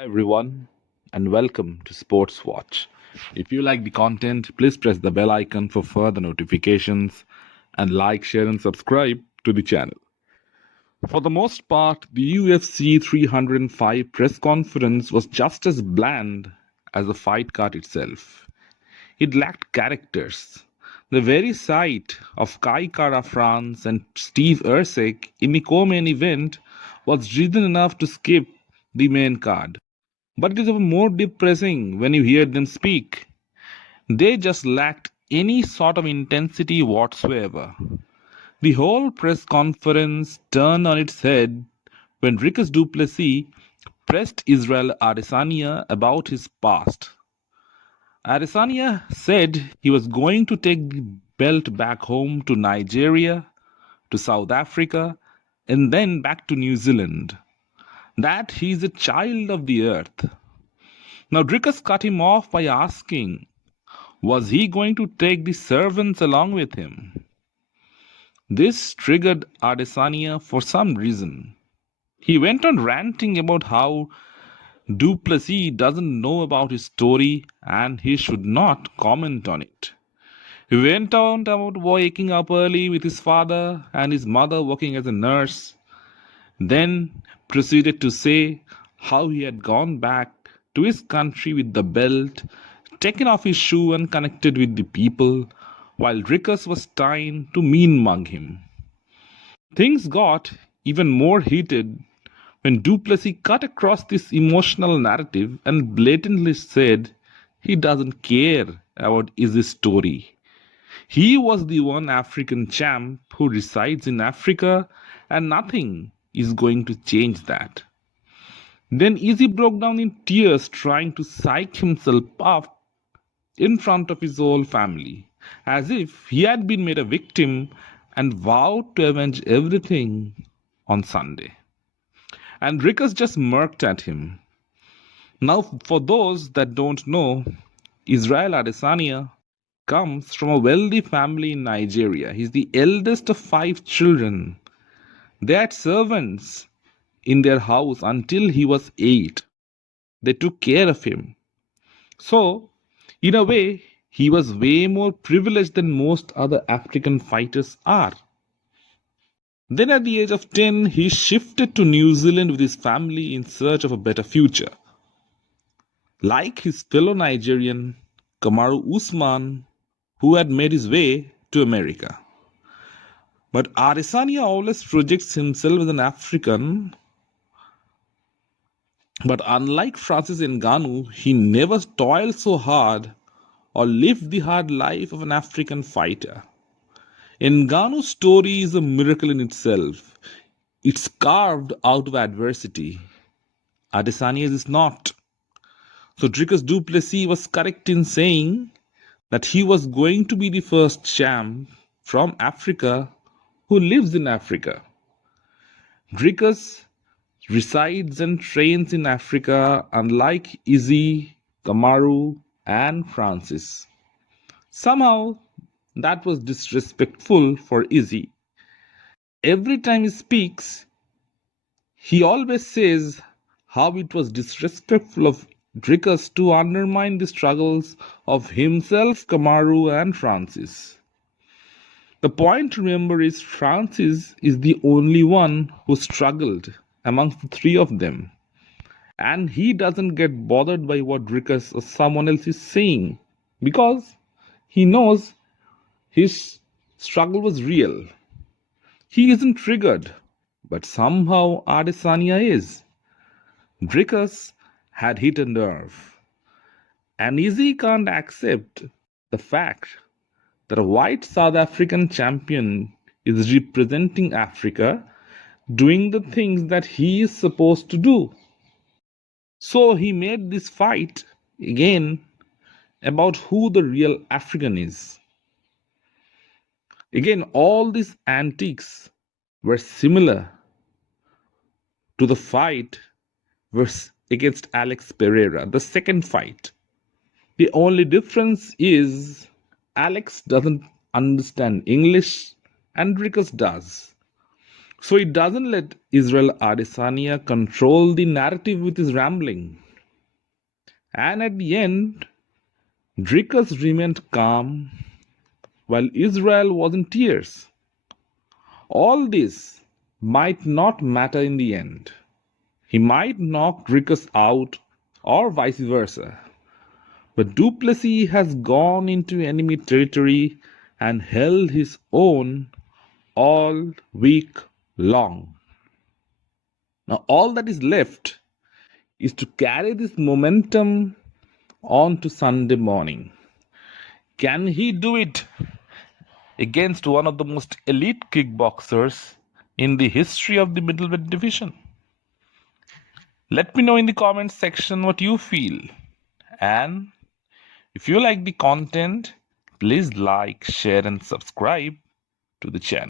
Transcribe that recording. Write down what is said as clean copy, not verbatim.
Hi everyone, and welcome to Sports Watch. If you like the content, please press the bell icon for further notifications and like, share, and subscribe to the channel. For the most part, the UFC 305 press conference was just as bland as the fight card itself. It lacked characters. The very sight of Kai Kara France and Steve Erceg in the co-main event was reason enough to skip the main card. But it is even more depressing when you hear them speak. They just lacked any sort of intensity whatsoever. The whole press conference turned on its head when Dricus Duplessis pressed Israel Adesanya about his past. Adesanya said he was going to take the belt back home to Nigeria, to South Africa, and then back to New Zealand. That he is a child of the earth. Now Dricus cut him off by asking, was he going to take the servants along with him? This triggered Adesanya for some reason. He went on ranting about how Duplessis doesn't know about his story and he should not comment on it. He went on about waking up early with his father and his mother working as a nurse, then proceeded to say how he had gone back to his country with the belt, taken off his shoe and connected with the people, while Dricus was trying to mean mug him. Things got even more heated when Duplessis cut across this emotional narrative and blatantly said he doesn't care about Izzy's story. He was the one African champ who resides in Africa, and nothing is going to change that. Then Izzy broke down in tears trying to psych himself up in front of his whole family, as if he had been made a victim and vowed to avenge everything on Sunday. And Dricus just smirked at him. Now, for those that don't know, Israel Adesanya comes from a wealthy family in Nigeria. He's the eldest of 5 children. They had servants in their house until he was 8. They took care of him. So, in a way, he was way more privileged than most other African fighters are. Then at the age of 10, he shifted to New Zealand with his family in search of a better future. Like his fellow Nigerian, Kamaru Usman, who had made his way to America. But Adesanya always projects himself as an African. But unlike Francis Ngannou, he never toiled so hard or lived the hard life of an African fighter. Ngannou's story is a miracle in itself. It's carved out of adversity. Adesanya's is not. So Dricus Duplessis was correct in saying that he was going to be the first champ from Africa who lives in Africa. Dricus resides and trains in Africa, unlike Izzy, Kamaru, and Francis. Somehow, that was disrespectful for Izzy. Every time he speaks, he always says how it was disrespectful of Dricus to undermine the struggles of himself, Kamaru, and Francis. The point to remember is Francis is the only one who struggled amongst the 3 of them. And he doesn't get bothered by what Dricus or someone else is saying because he knows his struggle was real. He isn't triggered, but somehow Adesanya is. Dricus had hit a nerve. And Izzy can't accept the fact that a white South African champion is representing Africa, doing the things that he is supposed to do. So he made this fight again about who the real African is. Again, all these antics were similar to the fight against Alex Pereira, the second fight. The only difference is Alex doesn't understand English and Dricus does. So he doesn't let Israel Adesanya control the narrative with his rambling. And at the end, Dricus remained calm while Israel was in tears. All this might not matter in the end. He might knock Dricus out or vice versa. But Duplessis has gone into enemy territory and held his own all week long. Now, all that is left is to carry this momentum on to Sunday morning. Can he do it against one of the most elite kickboxers in the history of the middleweight division? Let me know in the comments section what you feel. And if you like the content, please like, share, and subscribe to the channel.